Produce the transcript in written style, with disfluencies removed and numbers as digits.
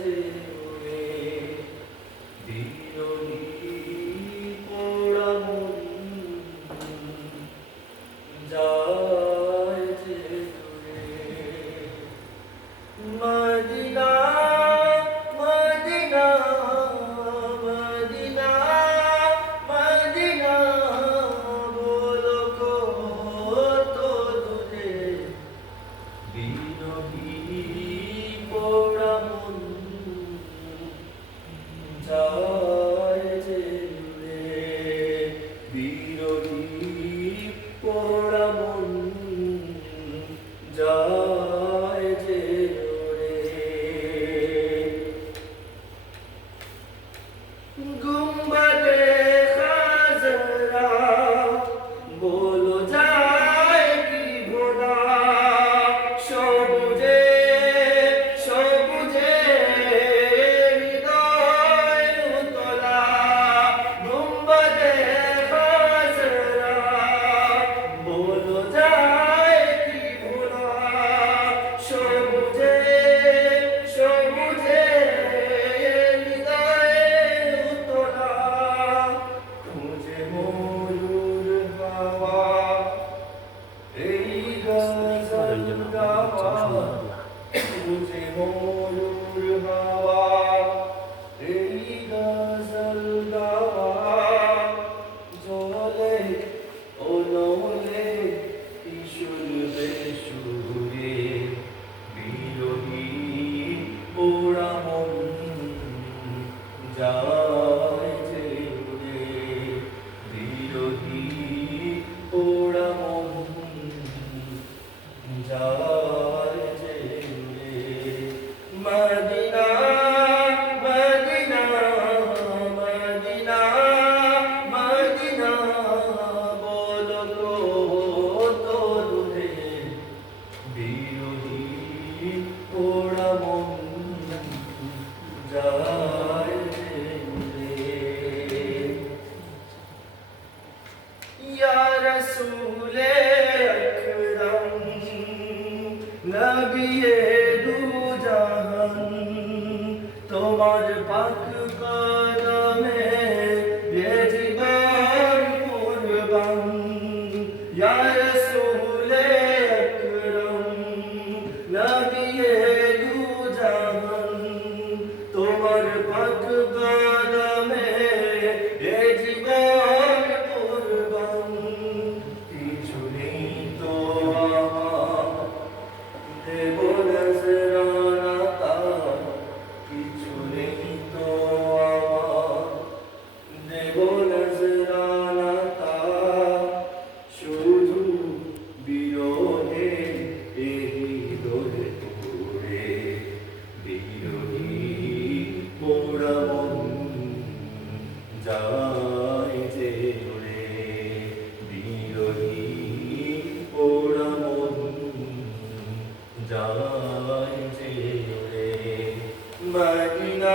যে উড়ে বিরহী পোড়া মন যায় যে দূরে মদিনা মদিনা মদিনা মদিনা বলো কত দূরে বিরহী পোড়া মন যায় যে দূরে বিরহী পোড়া মন যায় যে দূরে গুম্বদে খাজরা বলো যায় কি ভোলা সবুজে সবুজে হৃদয় উতলা গুম্বদে খাজরা বলো যায় কি ভোলা সবুজে সবুজে হৃদয় উতলা খুঁজে ময়ূর হাওয়া এই গজল গাওয়া খুঁজে ময়ূর হাওয়া এই গজল গাওয়া জলে ওলমলে কিশোর বেসুরে বিরহী পোড়া মন যায় যে উড়ে বিরহী পোড়া মন যায় যে উড়ে মদিনা মদিনা মদিনা মদিনা বলো কত দূরে বিরহী পোড়া মন যায় যে উড়ে ইয়া রাসূলে আকরাম নবিয়ে দু জাহান তোমার পাক কদমে এ জীবন কুরবান ইয়া রাসূলে আকরাম নবিয়ে দু জাহান তোমার পাক কদমে এ জীবন কুরবান কিছু নেই তো আমার দেব নজরানা তার কিছু নেই তো আমার দেব নজরানা তার শুধু বিরহে এই দোলে পড়ে বিরহী পোড়া মন যায় যে উড়ে বিরহী পোড়া মন যায় যে উড়ে মদিনা